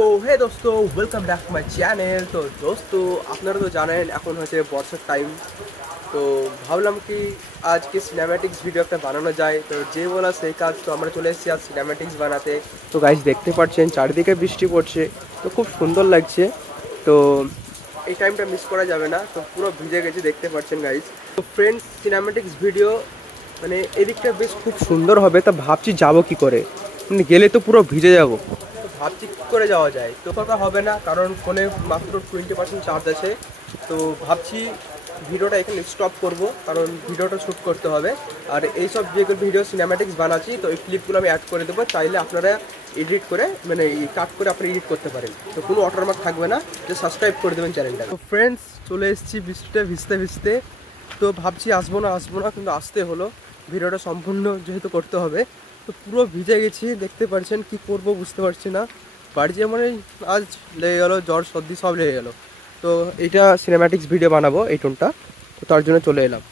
তো হে দোস্ত welcome back to my channel. তো দোস্ত আপনারা তো জানেন এখন হচ্ছে বর্ষার টাইম, তো ভাবলাম কি আজকে সিনেম্যাটিক্স ভিডিও একটা বানানো যায়। তো যে বলা সেই কাজ, তো আমরা চলে এসেছি আজ সিনেম্যাটিক্স বানাতে। তো গাইজ দেখতে পাচ্ছেন চারিদিকে বৃষ্টি পড়ছে, তো খুব সুন্দর লাগছে। তো এই টাইমটা মিস করা যাবে না, তো পুরো ভিজে গেছে দেখতে পাচ্ছেন গাইজ। তো ফ্রেন্ডস সিনেম্যাটিক্স ভিডিও মানে এদিকটা বেশ খুব সুন্দর হবে, তা ভাবছি যাবো কি করে, মানে গেলে তো পুরো ভিজে যাবো। তো ভাবছি কী করে যাওয়া যায়, তো কথা হবে না কারণ ফোনে মাত্র 20% চার্জ আছে। তো ভাবছি ভিডিওটা এখানে স্টপ করব, কারণ ভিডিওটা শ্যুট করতে হবে। আর এইসব যেগুলো ভিডিও সিনেম্যাটিক্স বানাচ্ছি, তো এই ক্লিপগুলো আমি অ্যাড করে দেবো, চাইলে আপনারা এডিট করে মানে কাট করে আপনি এডিট করতে পারেন। তো কোনো ওয়াটারমার্ক থাকবে না, যে সাবস্ক্রাইব করে দেবেন চ্যানেলটা। তো ফ্রেন্ডস চলে এসেছি বৃষ্টিতে ভিজতে ভিজতে। তো ভাবছি আসবো না কিন্তু আসতে হলো, ভিডিওটা সম্পূর্ণ যেহেতু করতে হবে। তো পুরো ভিজে গেছি দেখতে পাচ্ছেন, কি করব বুঝতে পারছি না। বাড়ি যেয়ে মানে আজ লেগে গেলো, জ্বর সর্দি সব লেগে গেলো। তো এইটা সিনেম্যাটিক্স ভিডিও বানাবো এই টোনটা, তো তার জন্য চলে এলাম।